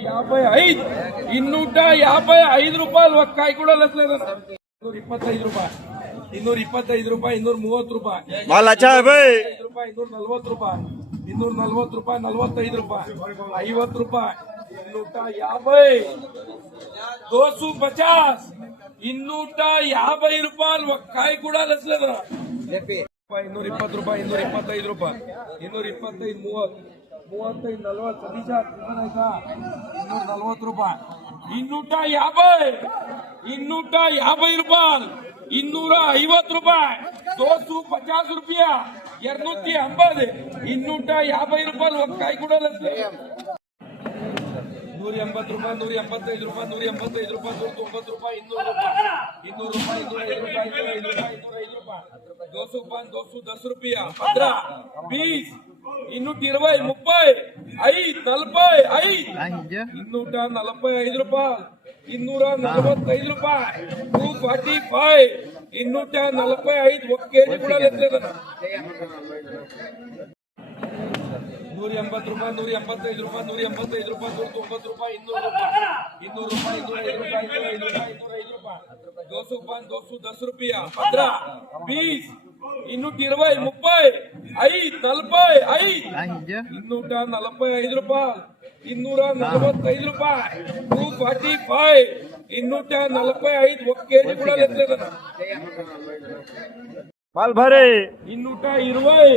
55 255 ರೂಪಾಯಿ ಕಾಯಿ ಕೂಡ ಲಸ್ಲೇದ 225 ರೂಪಾಯಿ 225 ರೂಪಾಯಿ 230 ರೂಪಾಯಿ माल अच्छा है भाई 240 ರೂಪಾಯಿ 240 ರೂಪಾಯಿ 45 ರೂಪಾಯಿ 50 ರೂಪಾಯಿ 250 250 ರೂಪಾಯಿ ಕಾಯಿ ಕೂಡ ಲಸ್ಲೇದ 220 ರೂಪಾಯಿ 225 ರೂಪಾಯಿ 225 30 35 40 240 ರೂಪಾಯಿ 250 ರೂಪಾಯಿ 250 ರೂಪಾಯಿ 250 ರೂಪಾಯಿ 250 250 ರೂಪಾಯಿ ಕಾಯಿ ಕೂಡ 180 ರೂಪಾಯಿ 185 ರೂಪಾಯಿ 185 ರೂಪಾಯಿ 190 ರೂಪಾಯಿ 200 ರೂಪಾಯಿ 200 ರೂಪಾಯಿ 205 ರೂಪಾಯಿ 205 ರೂಪಾಯಿ 200 ರೂಪಾಯಿ 210 ರೂಪಾಯಿ 15 20 220 30 5 245 ರೂಪಾಯಿ 245 ರೂಪಾಯಿ 245 245 ಕೆಜಿ ಕೂಡ ಲೆಕ್ಕ 180 ರೂಪಾಯಿ 185 ರೂಪಾಯಿ 185 ರೂಪಾಯಿ 190 ರೂಪಾಯಿ 200 ರೂಪಾಯಿ 200 ರೂಪಾಯಿ 205 ರೂಪಾಯಿ 205 ರೂಪಾಯಿ 200 ರೂಪಾಯಿ 210 ರೂಪಾಯಿ 15 20 220 30 5 245 ರೂಪಾಯಿ 245 ರೂಪಾಯಿ 245 245 ಕೆಜಿ ಕೂಡ ಲೆಕ್ಕ माल भरे 220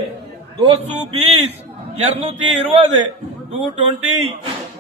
220 220 220